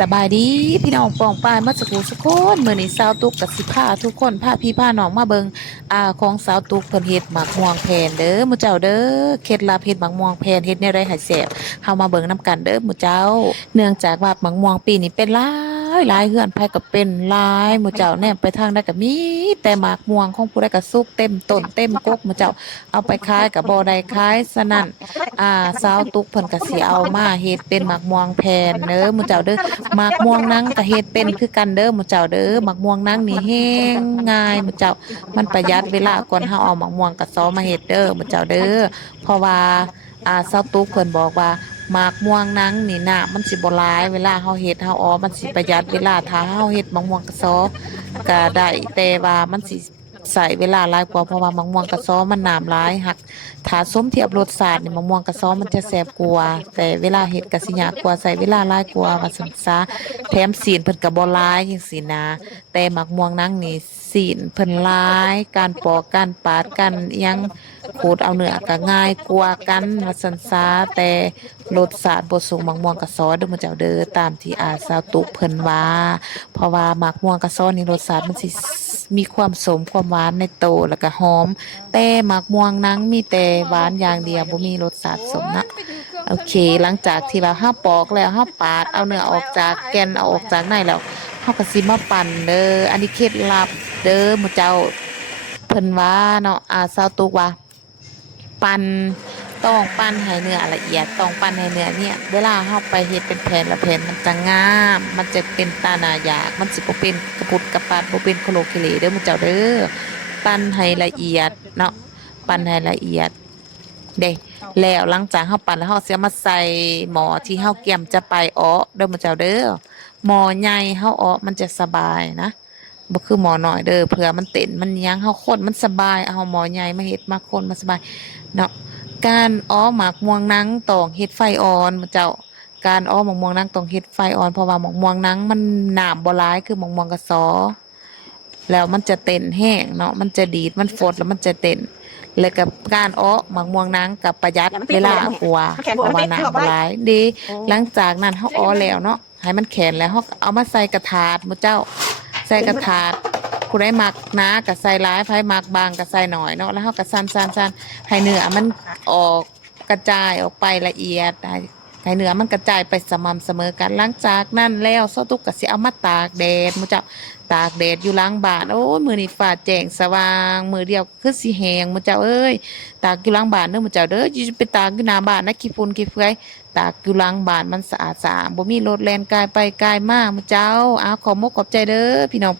สบายดีพี่น้องปองปายมาสกูสุกคนมื้อนี้สาวตุกกับสิพาทุกคนพาพี่พาน้องมาเบิงของสาวตุกเพิ่นเฮ็ดหมักม่วงแผ่นเด้อหมู่เจ้าเด้อเคล็ดลับเฮ็ดหมักม่วงแผ่นเฮ็ดแนวใดให้แซ่บเฮามาเบิ่งนํกันเด้อหมู่เจ้าเนื่องจากว่าหมักม่วงปีนี้เป็นหลายเฮือนไผก็เป็นหลายหมู่เจ้าแนมไปทางใดก็มีแต่หมากม่วงของผู้ใดก็สุกเต็มต้นเต็มกกหมู่เจ้าเอาไปขายก็บ่ได้ขายซะนั่นสาวตุกเพิ่นก็สิเอามาเฮ็ดเป็นหมักม่วงแผ่นเด้อหมู่เจ้าเด้อ หมากม่วงนังก็เฮ็ดเป็นคือกันเด้อหมู่เจ้าเด้อหมากม่วงนังนี่แห้งง่ายหมู่เจ้ามันประหยัดเวลาก่อนเฮาเอาหมากม่วงกับซอมาเฮ็ดเด้อหมู่เจ้าเด้อเพราะว่าเซาตุ๊กเพิ่นบอกว่าหมากม่วงนังนี่น้ำมันสิบ่หลายเวลาเฮาเฮ็ดเฮาอ๋อมันสิประหยัดเวลาถ้าเฮาเฮ็ดหมากม่วงกับซอก็ได้แต่ว่ามันสิใส่เวลาหลายกว่าเพราะว่ามะม่วงกระซ้อมันน้ำหลายหักถ้าส้มเทียบรสชาตินี่มะม่วงกระซ้อมันจะแซ่บกว่าแต่เวลาเฮ็ดก็สิยากกว่าใส่เวลาหลายกว่าว่าซั่นซะแถมศีลเพิ่นก็บ่หลายจังซี่นะแต่มะม่วงนางนี่ศีลเพิ่นหลายการปอกการปาดกันอิหยังขูดเอาเนื้อก็ง่ายกว่ากันว่าซั่นซะแต่รสชาติบ่สูงมะม่วงกระซ้อเด้อมื้อเจ้าเด้อตามที่สาวตุเพิ่นว่าเพราะว่ามะม่วงกระซ้อนี่รสชาติมันสิ มีความสมความหวานในโตแล้วก็หอมแต่หมากม่วงนังมีแต่หวานอย่างเดียวบ่มีรสชาติสมนะโอเคหลังจากที่ว่าเฮาปอกแล้วเฮาปาดเอาเนื้อออกจากแกนเอาออกจากในแล้วเฮาก็สิมาปั่นเด้ออันนี้เคล็ดลับเด้อหมู่เจ้าเพิ่นว่าเนาะสาวตุกว่าปั่นต้องปั้นให้เนื้อละเอียดต้องปั้นให้เนื้อเนี่ยเวลาเฮาไปเฮ็ดเป็นแผ่นละแผ่นมันจะงามมันจะเป็นตาหน้าอยากมันสิบ่เป็นกระปุดกระปาดบ่เป็นโคโลเคเลเด้อมื้อเจ้าเด้อปั้นให้ละเอียดเนาะปั้นให้ละเอียดเด้แล้วหลังจากเฮาปั้นแล้วเฮาสิเอามาใส่หม้อที่เฮาเกี่ยมจะไปอ้อเด้อมื้อเจ้าเด้อหม้อใหญ่เฮาอ้อมันจะสบายนะบ่คือหม้อน้อยเด้อเผื่อมันเต้นมันหยังเฮาคนมันสบายเอาหม้อใหญ่มาเฮ็ดมาคนมันสบายเนาะ การอ้อหมากม่วงนังต้องเฮ็ดไฟอ่อนเจ้าการอ้อหมากม่วงนังต้องเฮ็ดไฟอ่อนเพราะว่าหมากม่วงนังมันน้ำบ่หลายคือหมากม่วงกะซอแล้วมันจะเต้นแห้งเนาะมันจะดีดมันฟดแล้วมันจะเต้นแล้วกับการอ้อหมากม่วงนังกับประหยัดเวลากว่าเพราะว่าน้ำบ่หลายดีหลังจากนั้นเฮาอ้อแล้วเนาะให้มันแข็งแล้วเฮาเอามาใส่กระถาดหมู่เจ้าใส่กระถาดผู้ใดมักหนาก็ใส่หลายไผมักบางก็ใส่น้อยเนาะแล้วเฮาก็สั่นๆๆให้เนื้อมันออกกระจายออกไปละเอียดให้เนื้อมันกระจายไปสม่ำเสมอกันหลังจากนั้นแล้วซอตุกก็สิเอามาตากแดดหมู่เจ้าตากแดดอยู่หลังบ้านโอ้ยมื้อนี้ฟ้าแจ้งสว่างมื้อเดียวคือสิแห้งหมู่เจ้าเอ้ยตากอยู่หลังบ้านเด้อหมู่เจ้าเด้ออย่าไปตากอยู่หน้าบ้านนะขี้ฝุ่นขี้เฟือยตากอยู่หลังบ้านมันสะอาดบ่มีรถแล่นกายไปกายมาหมู่เจ้าขอมกขอบใจเด้อพี่น้อง